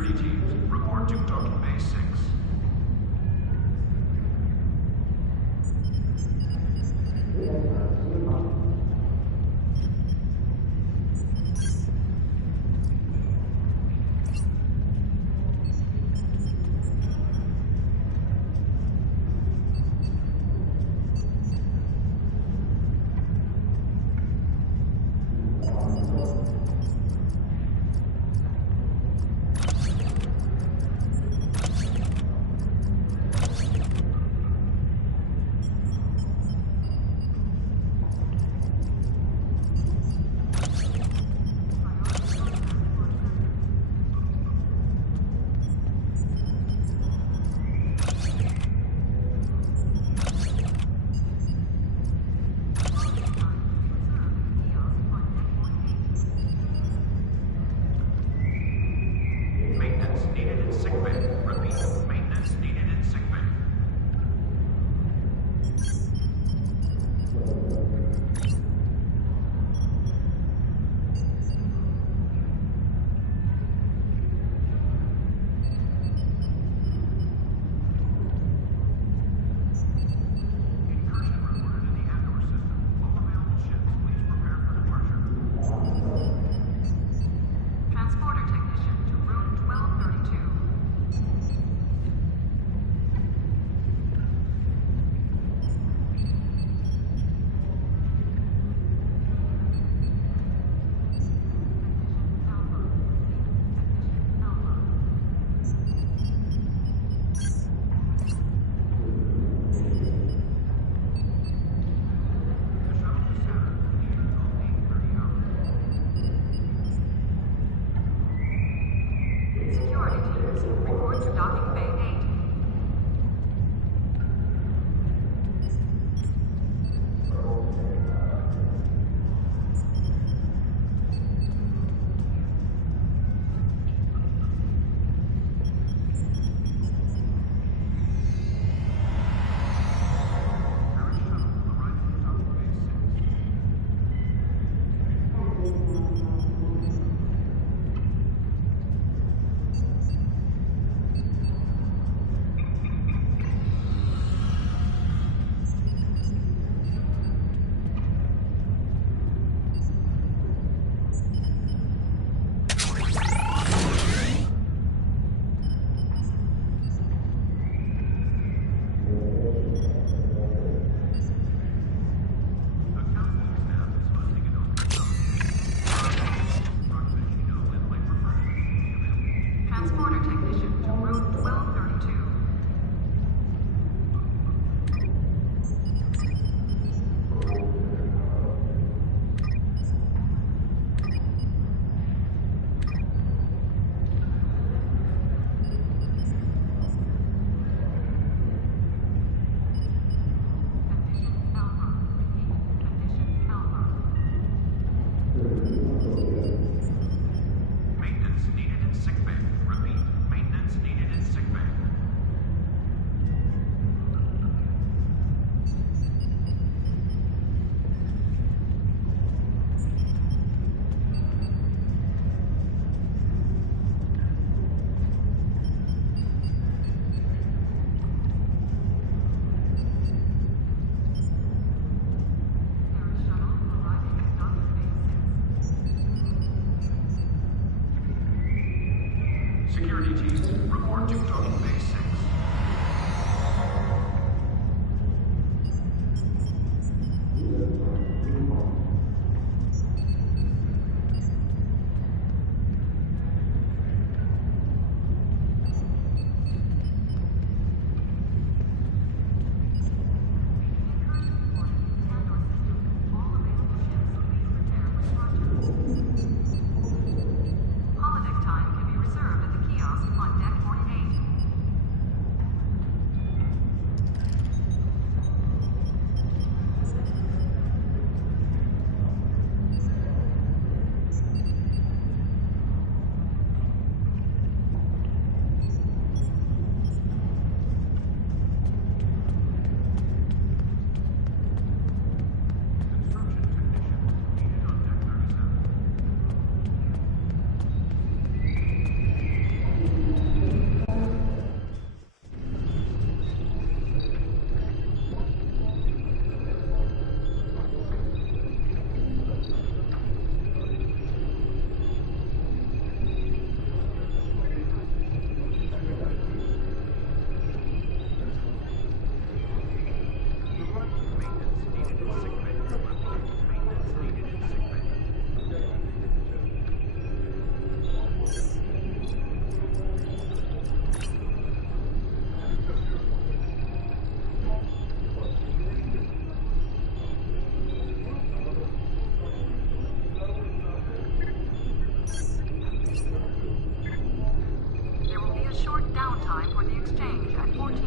security teams, report to Docking Bay 6.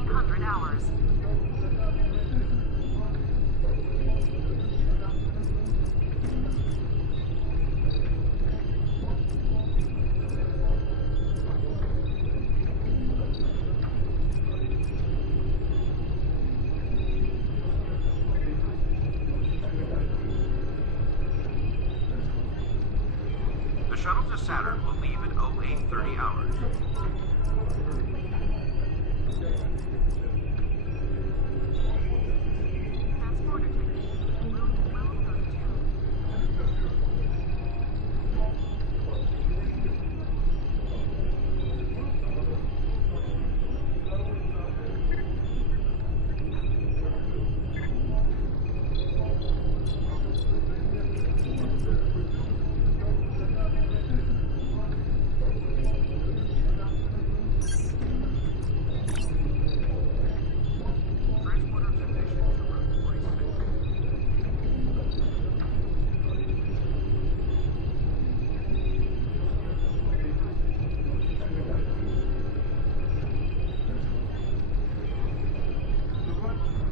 1400 hours. The shuttle to Saturn will leave in 0830 hours. Transporter technician, room 1232. Transporter technician to room 46.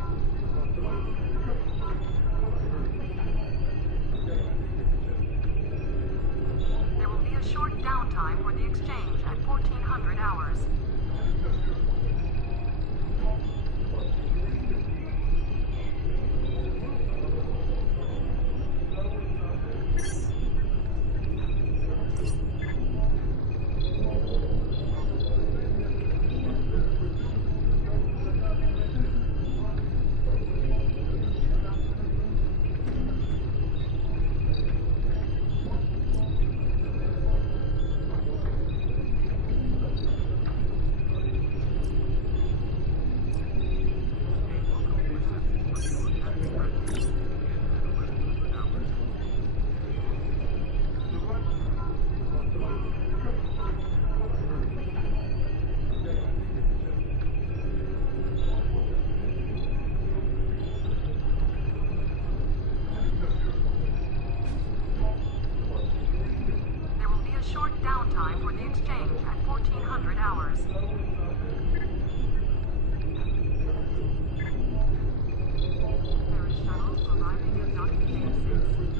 There will be a short downtime for the exchange at 1400 hours. There will be a short downtime for the exchange at 1400 hours. There is shuttles arriving at docking bay 6.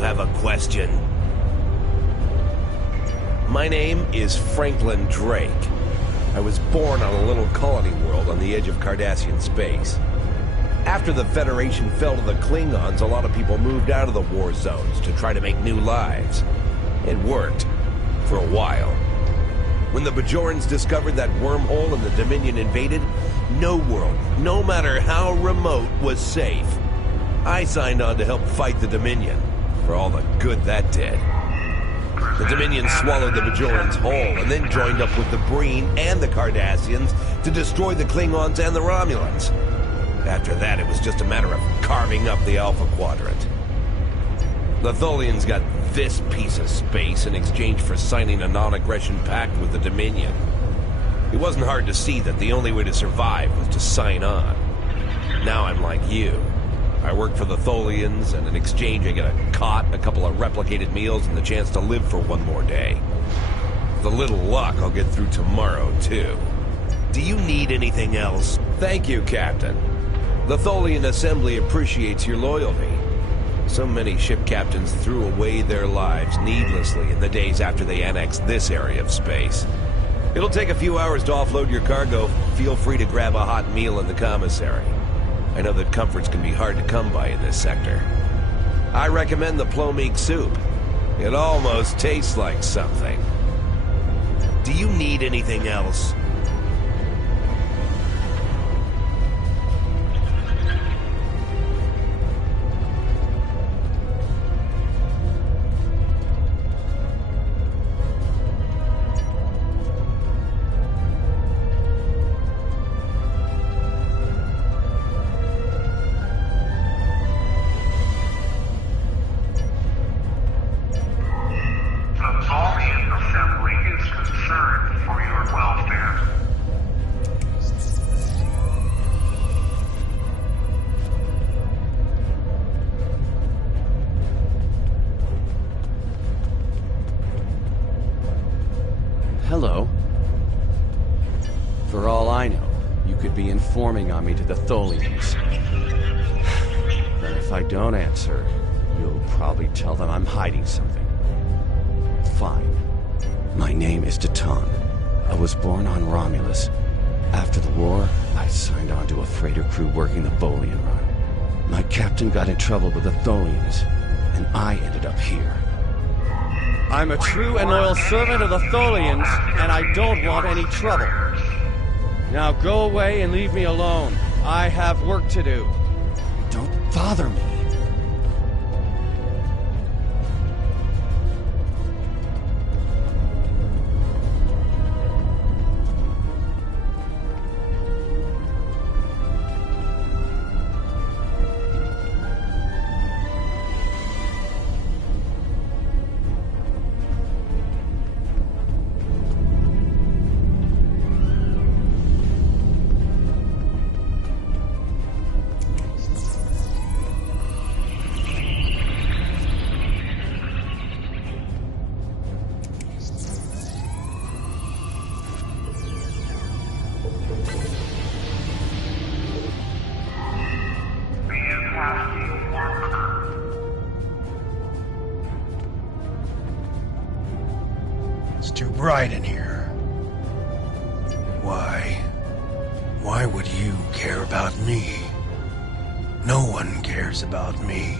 you have a question? My name is Franklin Drake. I was born on a little colony world on the edge of Cardassian space. After the Federation fell to the Klingons, a lot of people moved out of the war zones to try to make new lives. It worked. For a while. When the Bajorans discovered that wormhole and the Dominion invaded, no world, no matter how remote, was safe. I signed on to help fight the Dominion, for all the good that did. The Dominion swallowed the Bajorans whole, and then joined up with the Breen and the Cardassians to destroy the Klingons and the Romulans. After that, it was just a matter of carving up the Alpha Quadrant. The Tholians got this piece of space in exchange for signing a non-aggression pact with the Dominion. It wasn't hard to see that the only way to survive was to sign on. Now I'm like you. I work for the Tholians, and in exchange I get a cot, a couple of replicated meals, and the chance to live for one more day. With a little luck, I'll get through tomorrow, too. Do you need anything else? Thank you, Captain. The Tholian Assembly appreciates your loyalty. So many ship captains threw away their lives needlessly in the days after they annexed this area of space. It'll take a few hours to offload your cargo. Feel free to grab a hot meal in the commissary. I know that comforts can be hard to come by in this sector. I recommend the Plomeek soup. It almost tastes like something. Do you need anything else? Hello. For all I know, you could be informing on me to the Tholians. But if I don't answer, you'll probably tell them I'm hiding something. Fine. My name is Datan. I was born on Romulus. After the war, I signed on to a freighter crew working the Bolian run. My captain got in trouble with the Tholians, and I ended up here. I'm a true and loyal servant of the Tholians, and I don't want any trouble. Now go away and leave me alone. I have work to do. Don't bother me. It's too bright in here. Why would you care about me? No one cares about me.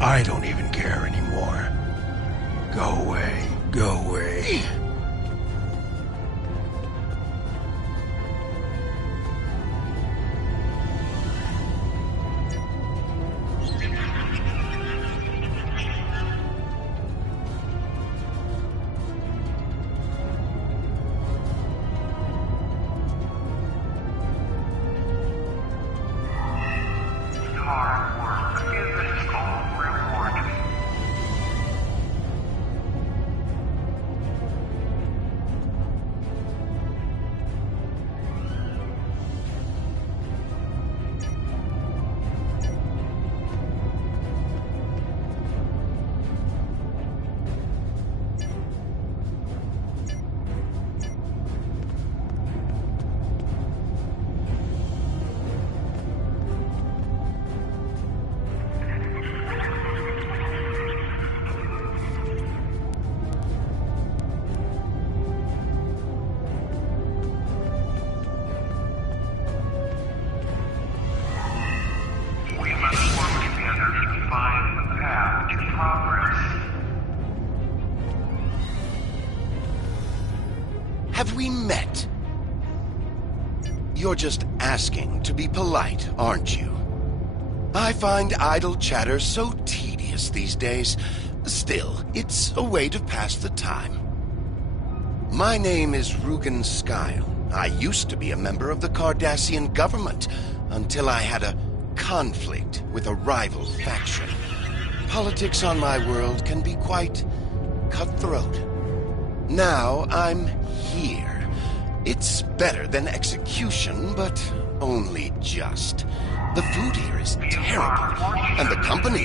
I don't even care anymore. Go away. Go away. You're just asking to be polite, aren't you? I find idle chatter so tedious these days. Still, it's a way to pass the time. My name is Rugen Skyle. I used to be a member of the Cardassian government until I had a conflict with a rival faction. Politics on my world can be quite cutthroat. Now I'm here. It's better than execution, but only just. The food here is terrible, and the company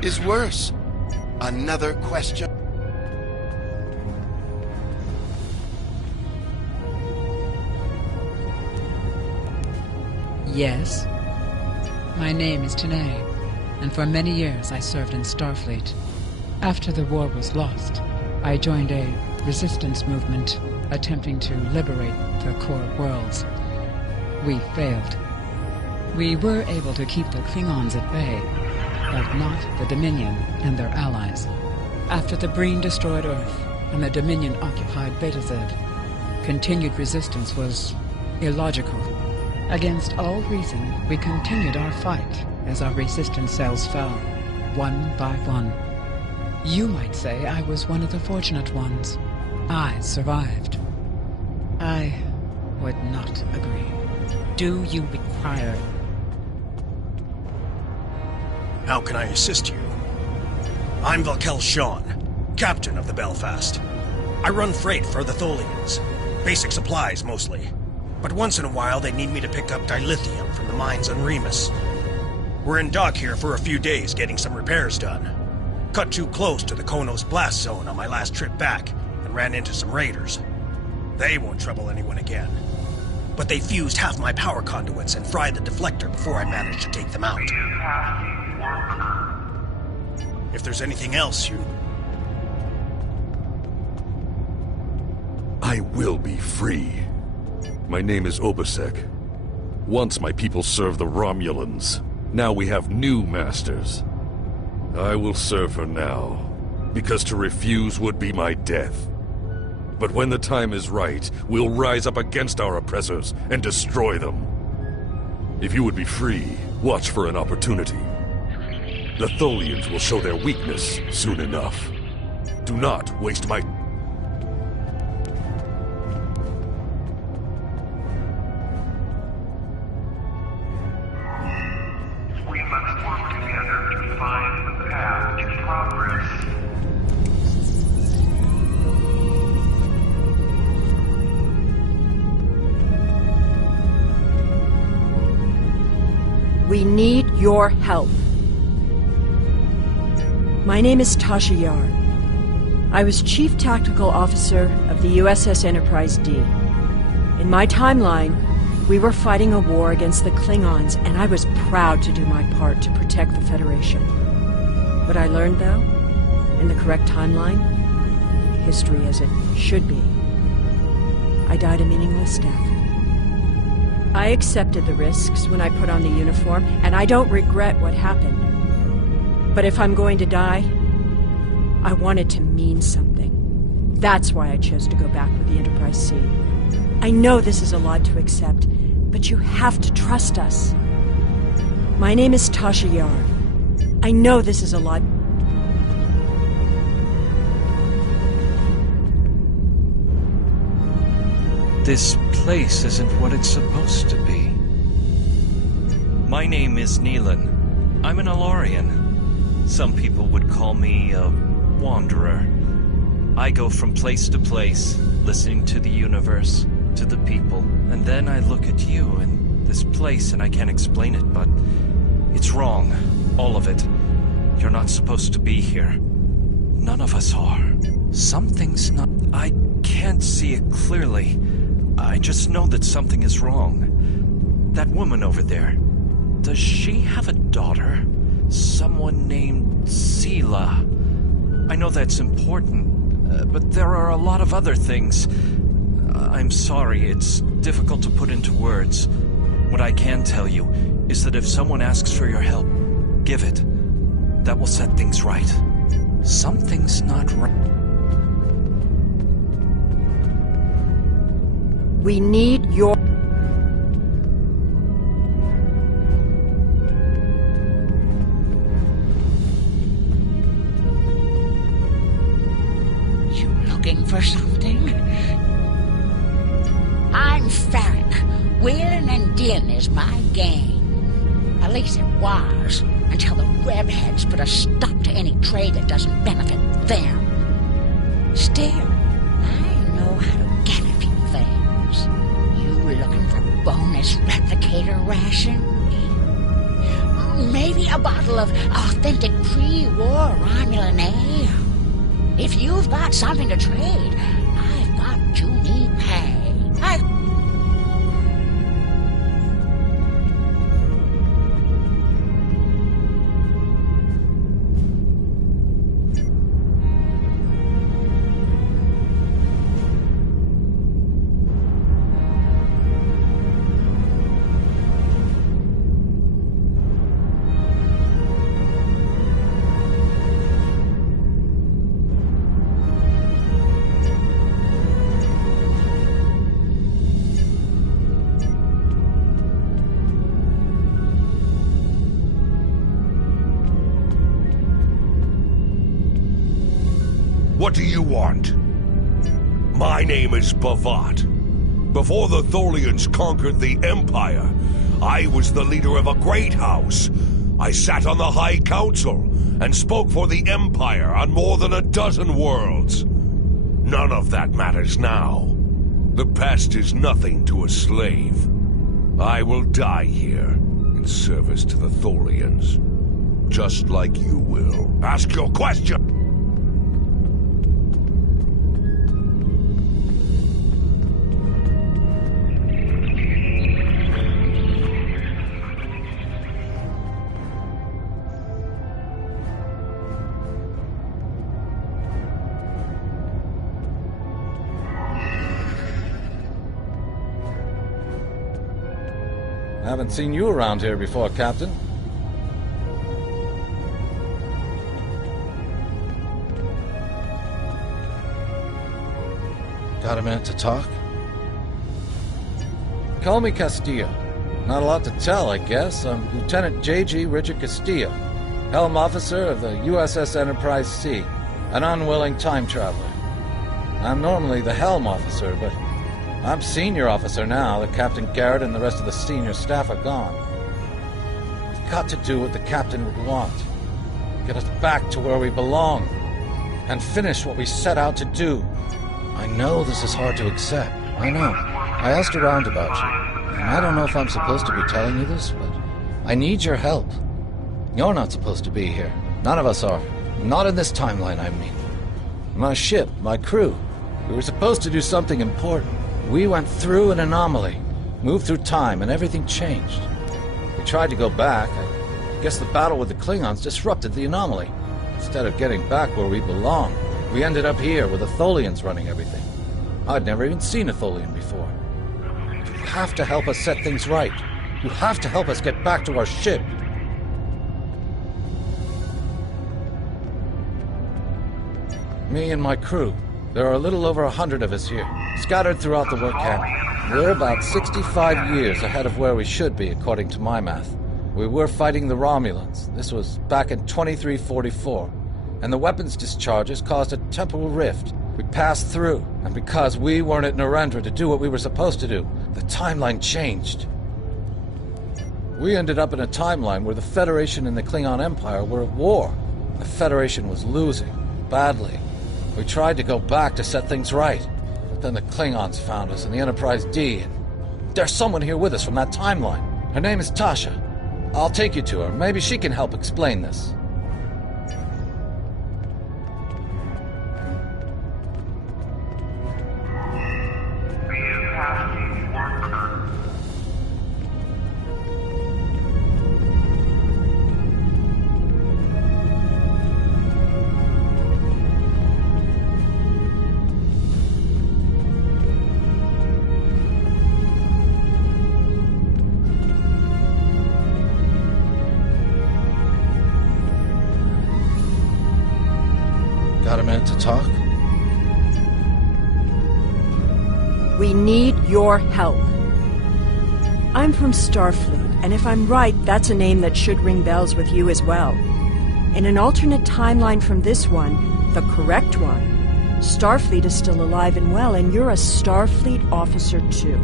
is worse. Another question? Yes. My name is Tanae, and for many years I served in Starfleet. After the war was lost, I joined a resistance movement attempting to liberate the core worlds. We failed. We were able to keep the Klingons at bay, but not the Dominion and their allies. After the Breen destroyed Earth and the Dominion occupied Betazed, continued resistance was illogical. Against all reason, we continued our fight as our resistance cells fell, one by one. You might say I was one of the fortunate ones. I survived. I would not agree. Do you require... How can I assist you? I'm Valkel Shawn, captain of the Belfast. I run freight for the Tholians. Basic supplies, mostly. But once in a while, they need me to pick up dilithium from the mines on Remus. We're in dock here for a few days getting some repairs done. Cut too close to the Konos blast zone on my last trip back, and ran into some raiders. They won't trouble anyone again. But they fused half my power conduits and fried the deflector before I managed to take them out. If there's anything else you... I will be free. My name is Obasek. Once my people served the Romulans. Now we have new masters. I will serve her now, because to refuse would be my death. But when the time is right, we'll rise up against our oppressors and destroy them. If you would be free, watch for an opportunity. The Tholians will show their weakness soon enough. Do not waste my... We must work together to find the path to progress. We need your help. My name is Tasha Yar. I was Chief Tactical Officer of the USS Enterprise D. In my timeline, we were fighting a war against the Klingons, and I was proud to do my part to protect the Federation. What I learned, though, in the correct timeline, history as it should be, I died a meaningless death. I accepted the risks when I put on the uniform, and I don't regret what happened. But if I'm going to die, I want it to mean something. That's why I chose to go back with the Enterprise C. I know this is a lot to accept, but you have to trust us. My name is Tasha Yar. I know this is a lot... This place isn't what it's supposed to be. My name is Neelan. I'm an Alorian. Some people would call me a wanderer. I go from place to place, listening to the universe, to the people, and then I look at you and this place and I can't explain it, but it's wrong. All of it. You're not supposed to be here. None of us are. Something's not... I can't see it clearly. I just know that something is wrong. That woman over there, does she have a daughter? Someone named Sela. I know that's important, but there are a lot of other things. I'm sorry, it's difficult to put into words. What I can tell you is that if someone asks for your help, give it. That will set things right. Something's not right. We need your... for something? I'm Farrak. Wheeling and dealing is my game. At least it was, until the Revheads put a stop to any trade that doesn't benefit them. Still, I know how to get a few things. You looking for bonus replicator rations? Maybe a bottle of authentic pre-war Romulan ale. If you've got something to trade, I've got Junie pay. What do you want? My name is Bavat. Before the Tholians conquered the Empire, I was the leader of a great house. I sat on the High Council and spoke for the Empire on more than a dozen worlds. None of that matters now. The past is nothing to a slave. I will die here in service to the Tholians, just like you will. Ask your question! Haven't seen you around here before, Captain. Got a minute to talk? Call me Castillo. Not a lot to tell, I guess. I'm Lieutenant J.G. Richard Castillo, Helm Officer of the USS Enterprise C, an unwilling time traveler. I'm normally the Helm Officer, but I'm Senior Officer now that Captain Garrett and the rest of the senior staff are gone. We've got to do what the Captain would want. Get us back to where we belong. And finish what we set out to do. I know this is hard to accept. I know. I asked around about you. And I don't know if I'm supposed to be telling you this, but I need your help. You're not supposed to be here. None of us are. Not in this timeline, I mean. My ship, my crew. We were supposed to do something important. We went through an anomaly, moved through time, and everything changed. We tried to go back. I guess the battle with the Klingons disrupted the anomaly. Instead of getting back where we belong, we ended up here with the Tholians running everything. I'd never even seen a Tholian before. You have to help us set things right. You have to help us get back to our ship. Me and my crew. There are a little over 100 of us here, scattered throughout the work camp. We're about 65 years ahead of where we should be, according to my math. We were fighting the Romulans. This was back in 2344. And the weapons discharges caused a temporal rift. We passed through, and because we weren't at Narendra to do what we were supposed to do, the timeline changed. We ended up in a timeline where the Federation and the Klingon Empire were at war. The Federation was losing, badly. We tried to go back to set things right, but then the Klingons found us in the Enterprise D, and there's someone here with us from that timeline. Her name is Tasha. I'll take you to her. Maybe she can help explain this. Got a minute to talk? We need your help. I'm from Starfleet, and if I'm right, that's a name that should ring bells with you as well. In an alternate timeline from this one, the correct one, Starfleet is still alive and well, and you're a Starfleet officer too.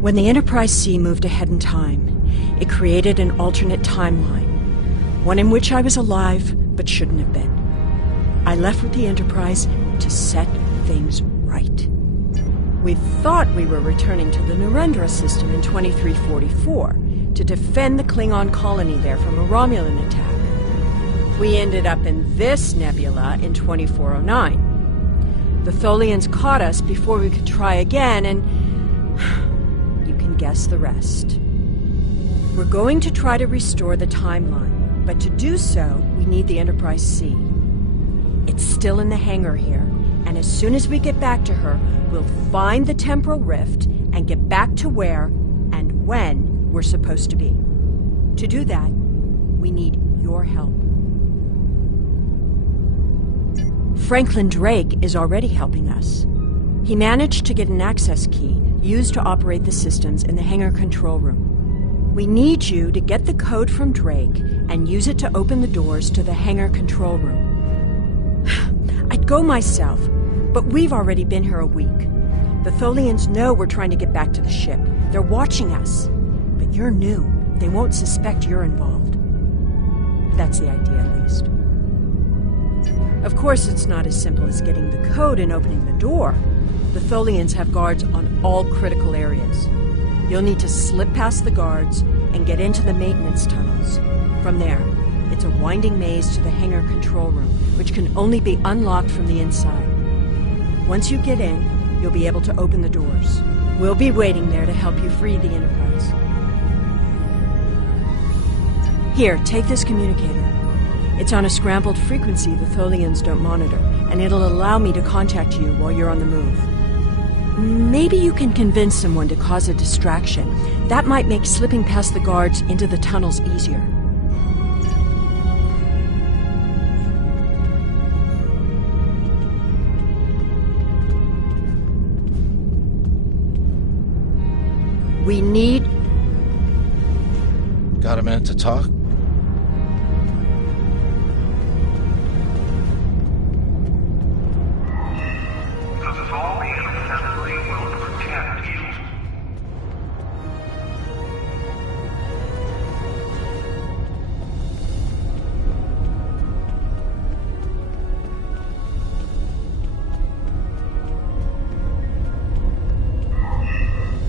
When the Enterprise C moved ahead in time, it created an alternate timeline, one in which I was alive but shouldn't have been. I left with the Enterprise to set things right. We thought we were returning to the Narendra system in 2344 to defend the Klingon colony there from a Romulan attack. We ended up in this nebula in 2409. The Tholians caught us before we could try again, and you can guess the rest. We're going to try to restore the timeline, but to do so, we need the Enterprise C. It's still in the hangar here, and as soon as we get back to her, we'll find the temporal rift and get back to where and when we're supposed to be. To do that, we need your help. Franklin Drake is already helping us. He managed to get an access key used to operate the systems in the hangar control room. We need you to get the code from Drake and use it to open the doors to the hangar control room. I'd go myself, but we've already been here a week. The Tholians know we're trying to get back to the ship. They're watching us. But you're new. They won't suspect you're involved. That's the idea, at least. Of course, it's not as simple as getting the code and opening the door. The Tholians have guards on all critical areas. You'll need to slip past the guards and get into the maintenance tunnels. From there, it's a winding maze to the hangar control room, which can only be unlocked from the inside. Once you get in, you'll be able to open the doors. We'll be waiting there to help you free the Enterprise. Here, take this communicator. It's on a scrambled frequency the Tholians don't monitor, and it'll allow me to contact you while you're on the move. Maybe you can convince someone to cause a distraction. That might make slipping past the guards into the tunnels easier. We need... Got a minute to talk? The Tholian assembly will protect you.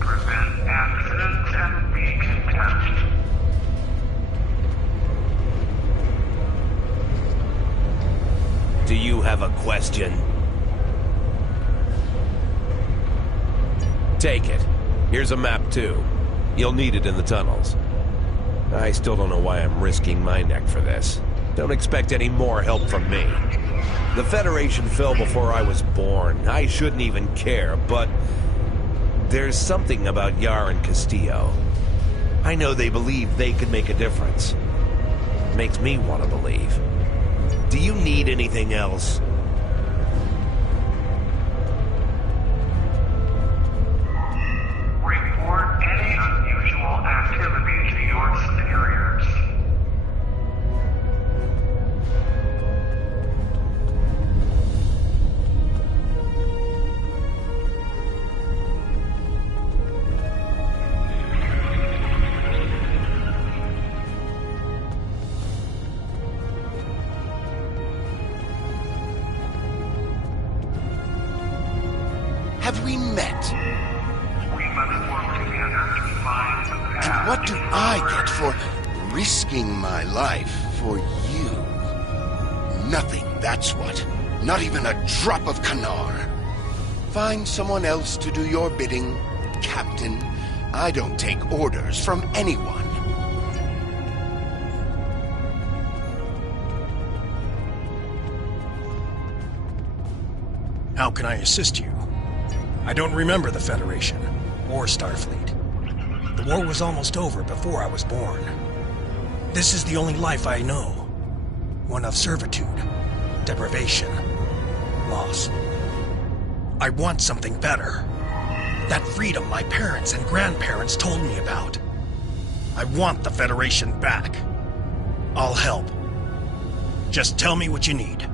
Prevent accidents and be content. Do you have a question? Take it. Here's a map, too. You'll need it in the tunnels. I still don't know why I'm risking my neck for this. Don't expect any more help from me. The Federation fell before I was born. I shouldn't even care, but there's something about Yar and Castillo. I know they believe they could make a difference. Makes me want to believe. Do you need anything else? Report any unusual activity to your superiors. Have we met? We must work together to find the path. And what do I get for risking my life for you? Nothing, that's what. Not even a drop of Kanar. Find someone else to do your bidding, Captain. I don't take orders from anyone. How can I assist you? I don't remember the Federation, or Starfleet. The war was almost over before I was born. This is the only life I know. One of servitude, deprivation, loss. I want something better. That freedom my parents and grandparents told me about. I want the Federation back. I'll help. Just tell me what you need.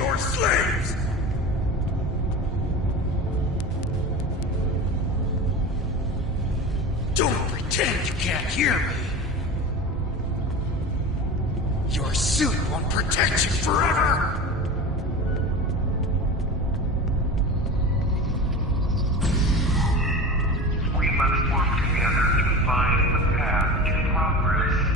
your slaves! Don't pretend you can't hear me! Your suit won't protect you forever! We must work together to find the path to progress.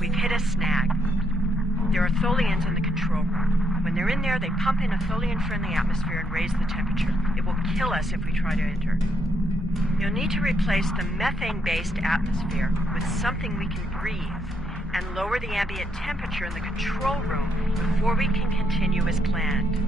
We've hit a snag. There are Tholians in the control room. When they're in there, they pump in a Tholian-friendly atmosphere and raise the temperature. It will kill us if we try to enter. You'll need to replace the methane-based atmosphere with something we can breathe and lower the ambient temperature in the control room before we can continue as planned.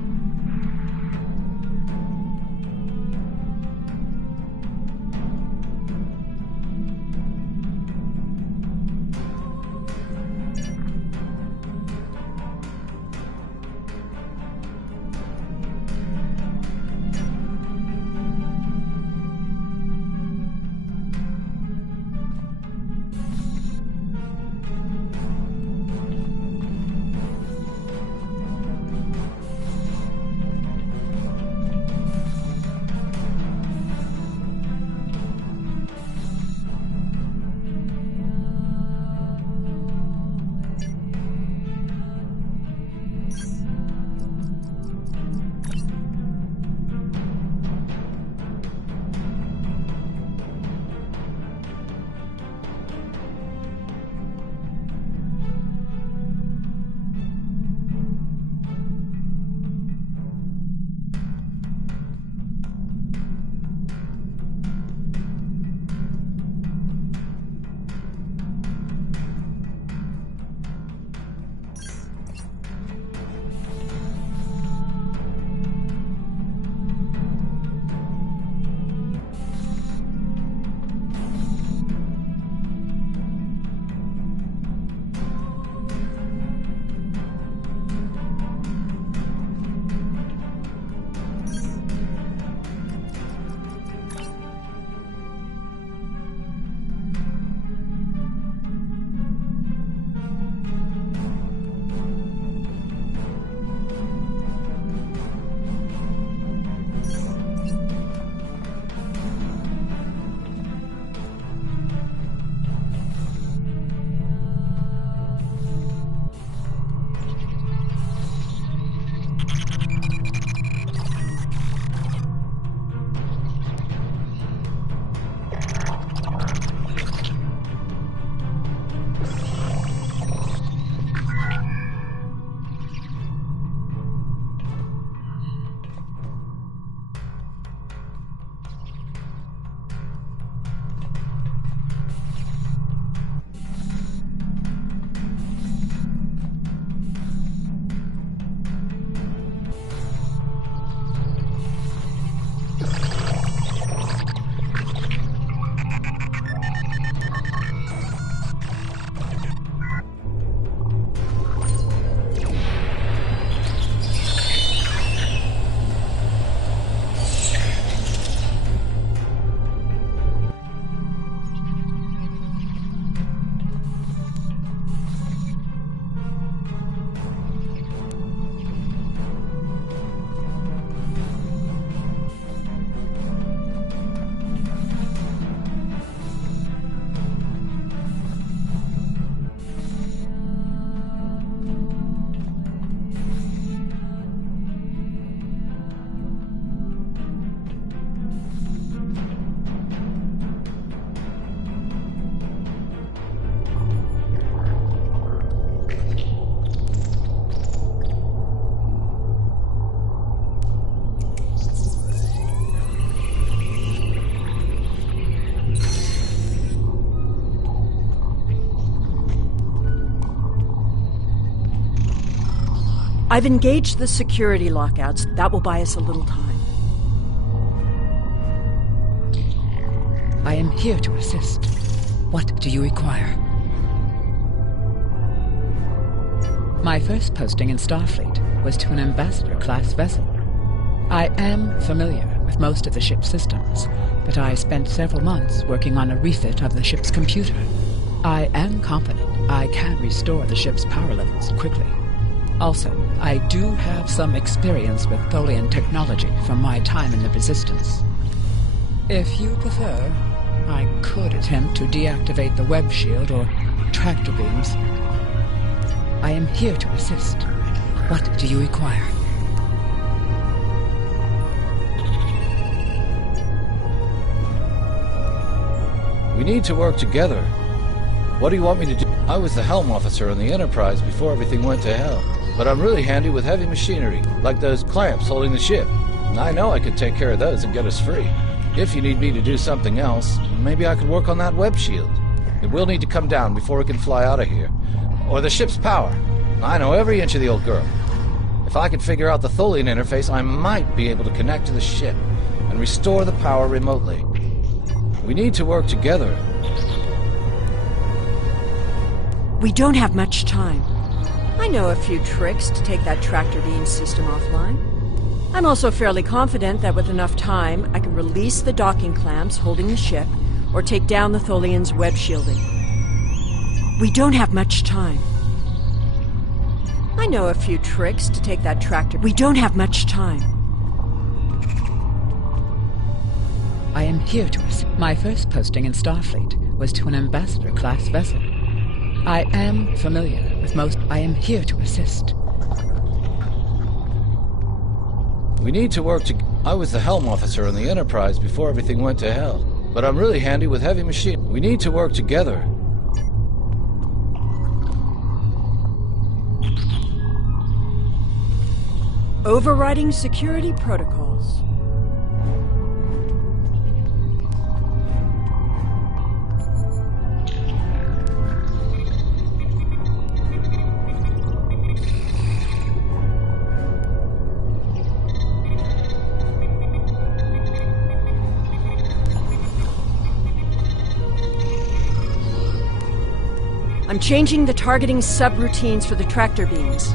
I've engaged the security lockouts. That will buy us a little time. I am here to assist. What do you require? My first posting in Starfleet was to an Ambassador-class vessel. I am familiar with most of the ship's systems, but I spent several months working on a refit of the ship's computer. I am confident I can restore the ship's power levels quickly. Also, I do have some experience with Tholian technology from my time in the Resistance. If you prefer, I could attempt to deactivate the web shield or tractor beams. I am here to assist. What do you require? We need to work together. What do you want me to do? I was the helm officer on the Enterprise before everything went to hell. But I'm really handy with heavy machinery, like those clamps holding the ship. And I know I could take care of those and get us free. If you need me to do something else, maybe I could work on that web shield. It will need to come down before it can fly out of here. Or the ship's power. I know every inch of the old girl. If I could figure out the Tholian interface, I might be able to connect to the ship and restore the power remotely. We need to work together. We don't have much time. I know a few tricks to take that tractor beam system offline. I'm also fairly confident that with enough time, I can release the docking clamps holding the ship, or take down the Tholian's web shielding. We don't have much time. I know a few tricks to take that tractor. We don't have much time. I am here to assist. My first posting in Starfleet was to an Ambassador-class vessel. I am familiar with most. I am here to assist. We need to work together. I was the helm officer on the Enterprise before everything went to hell. But I'm really handy with heavy machine. We need to work together. Overriding security protocols. I'm changing the targeting subroutines for the tractor beams.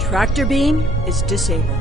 Tractor beam is disabled.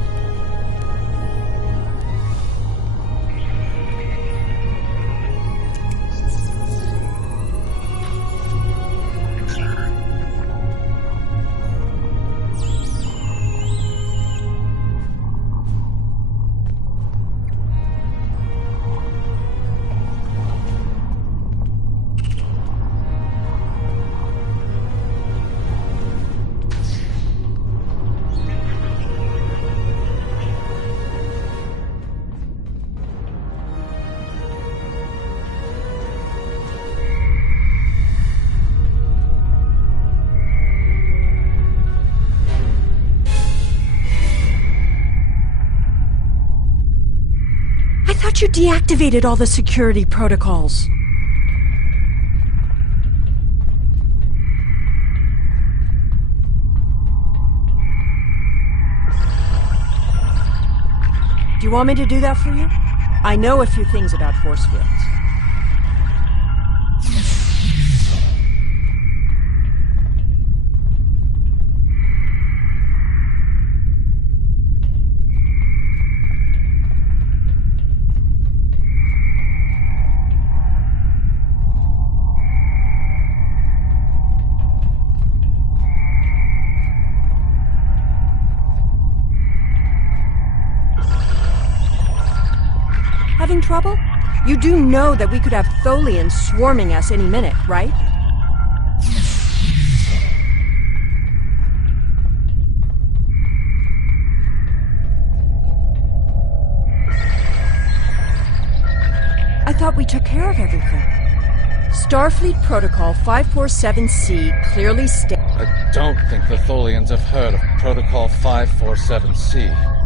I thought you deactivated all the security protocols. Do you want me to do that for you? I know a few things about force fields. Having trouble? You do know that we could have Tholians swarming us any minute, right? I thought we took care of everything. Starfleet Protocol 547C clearly states... I don't think the Tholians have heard of Protocol 547C.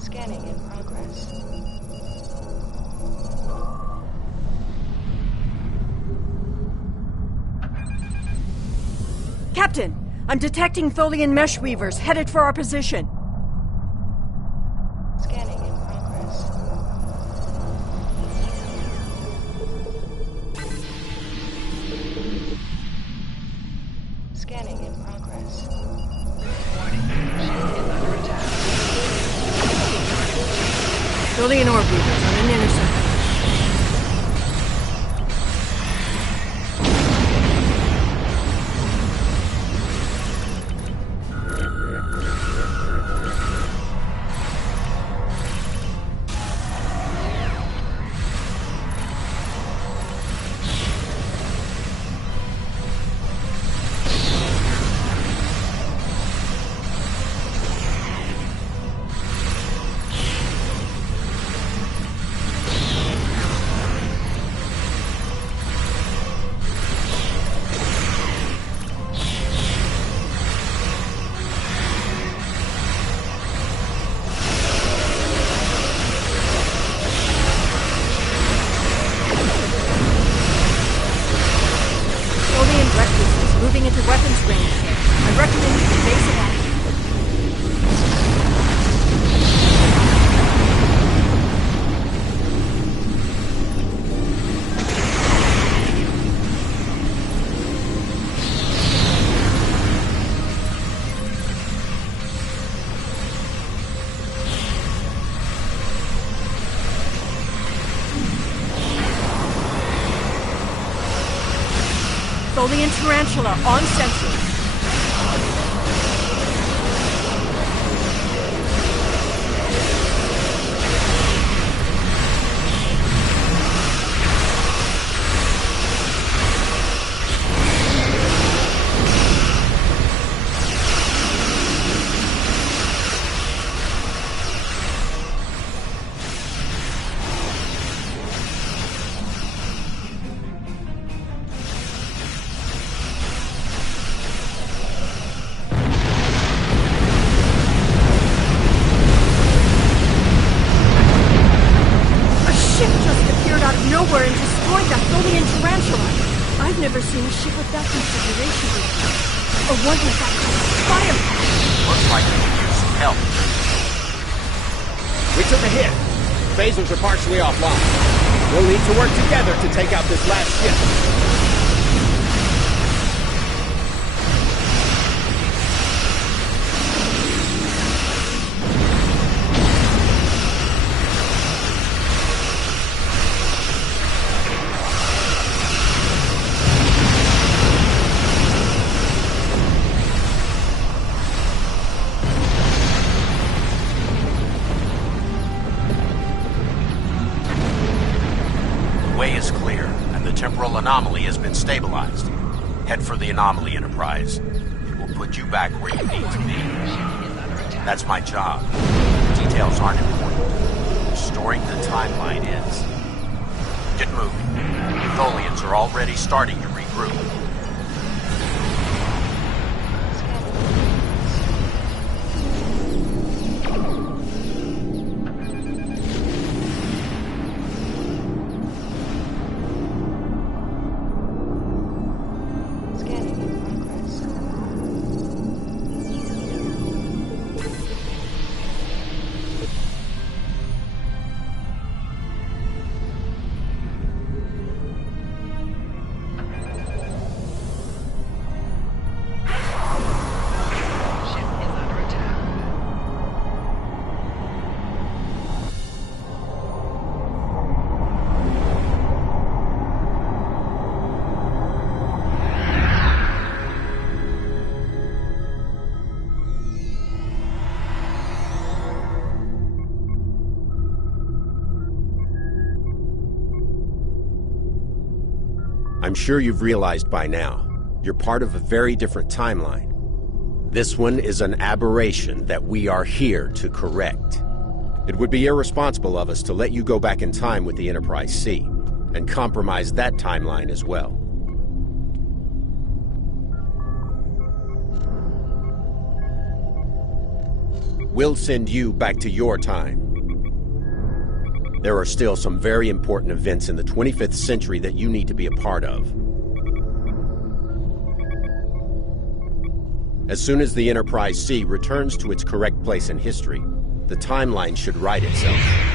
Scanning in progress. Captain, I'm detecting Tholian mesh weavers headed for our position. Scanning in progress. Scanning in progress. Tholian orb weavers on an intercept. Moving into weapons range. I recommend evasive action. Tholian Tarantula on sensor. Nowhere and destroyed that Tholian Tarantula. I've never seen a ship with that configuration before. Or one with that kind of fire. Looks like we could use some help. We took a hit. Phasers are partially offline. We'll need to work together to take out this last ship. Way is clear, and the temporal anomaly has been stabilized. Head for the anomaly, Enterprise. It will put you back where you need to be. That's my job. Details aren't important. Restoring the timeline is. Get moving. The Tholians are already starting to regroup. I'm sure you've realized by now, you're part of a very different timeline. This one is an aberration that we are here to correct. It would be irresponsible of us to let you go back in time with the Enterprise C, and compromise that timeline as well. We'll send you back to your time. There are still some very important events in the 25th century that you need to be a part of. As soon as the Enterprise C returns to its correct place in history, the timeline should right itself.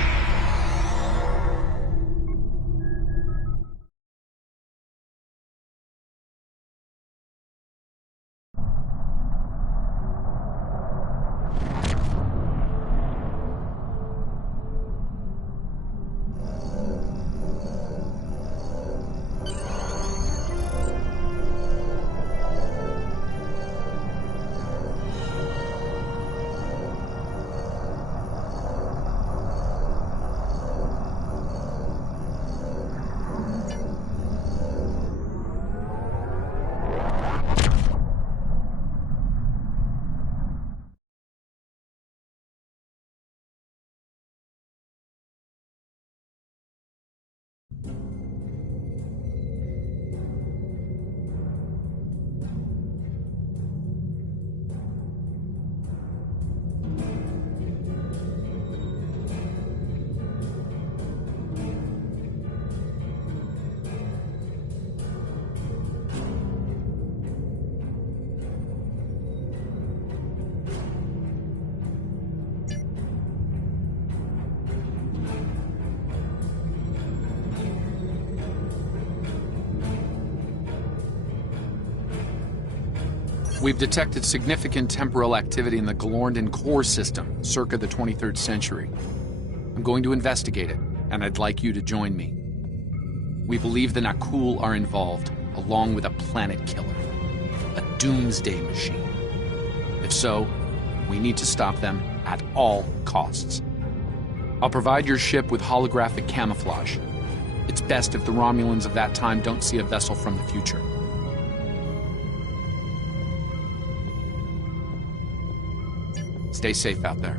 We've detected significant temporal activity in the Galorndon core system, circa the 23rd century. I'm going to investigate it, and I'd like you to join me. We believe the Nakul are involved, along with a planet killer. A doomsday machine. If so, we need to stop them at all costs. I'll provide your ship with holographic camouflage. It's best if the Romulans of that time don't see a vessel from the future. Stay safe out there.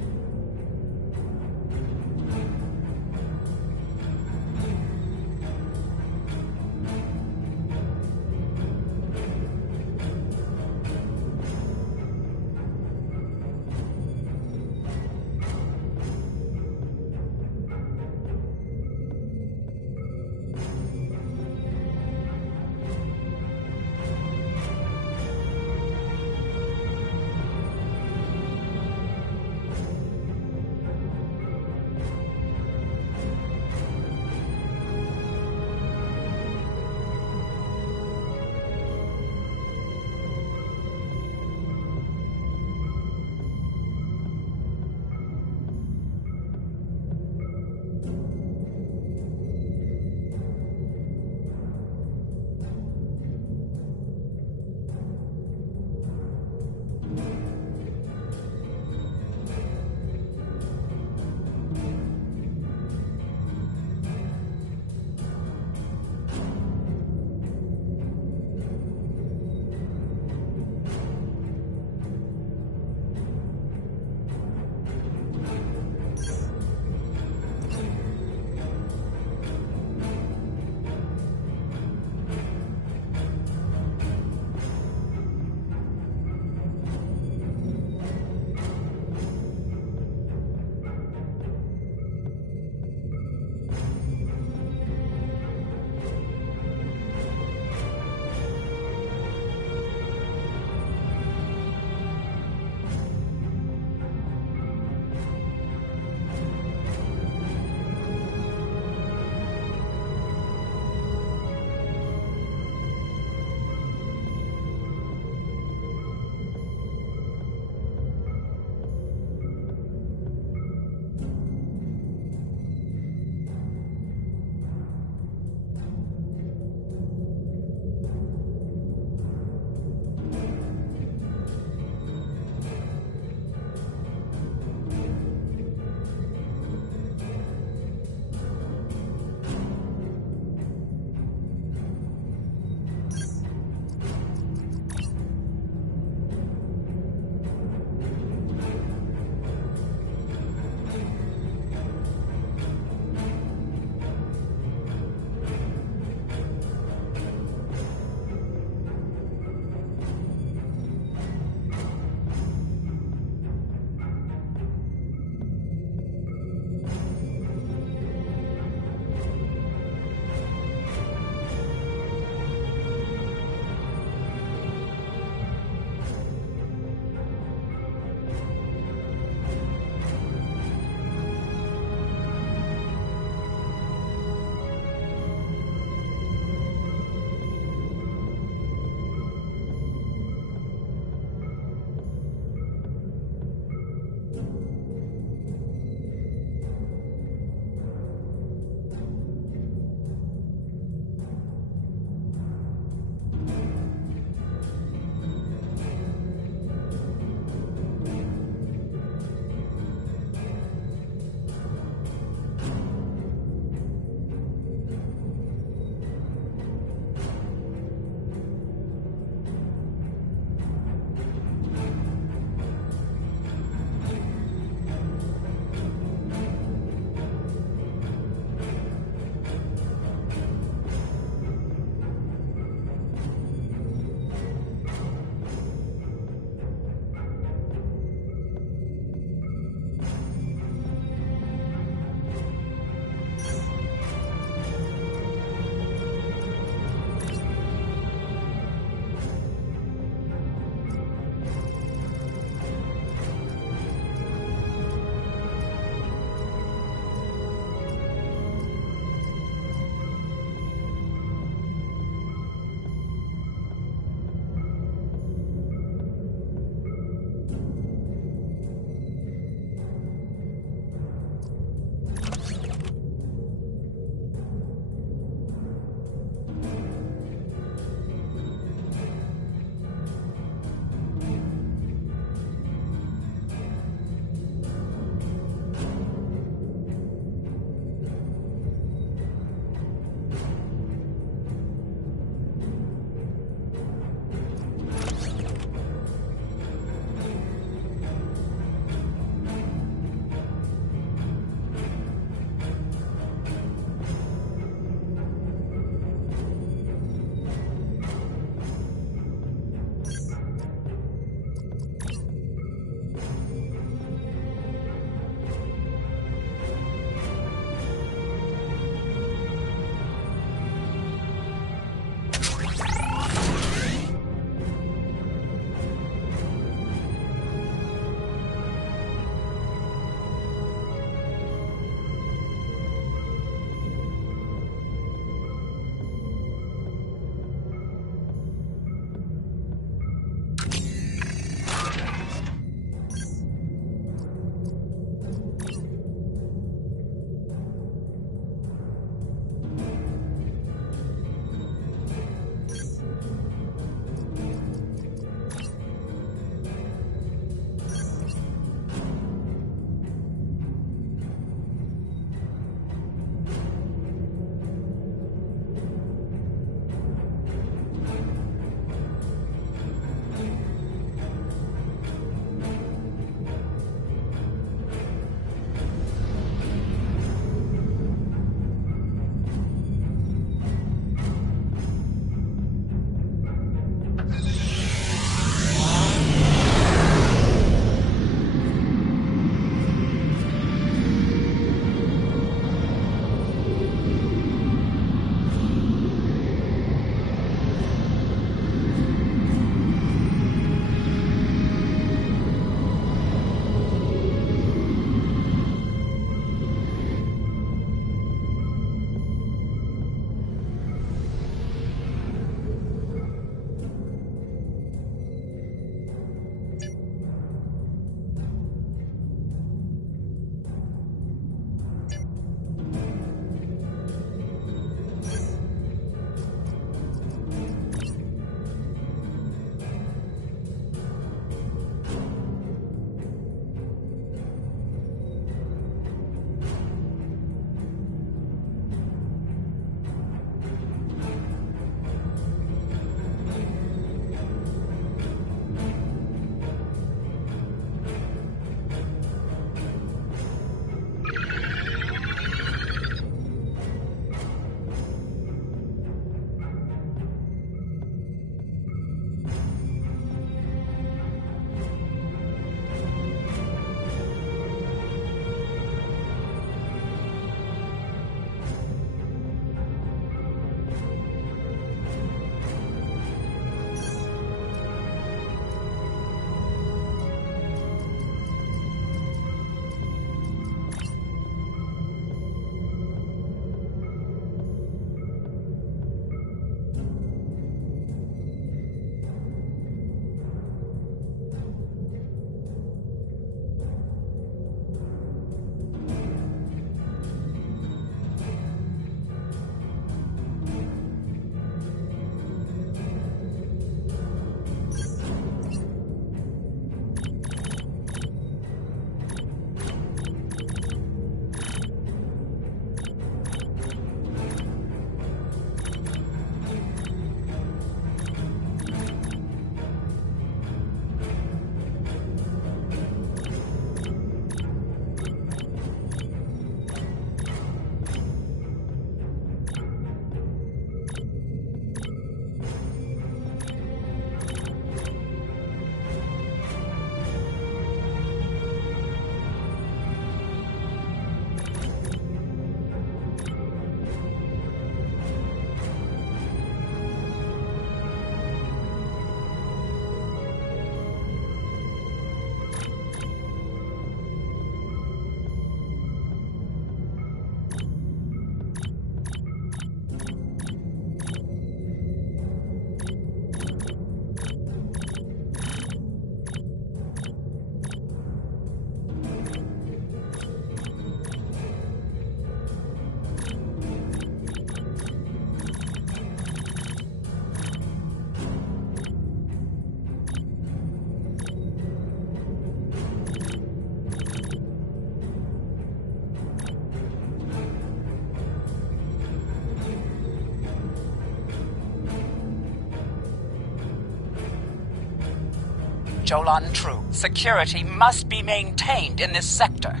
Jolan true. Security must be maintained in this sector.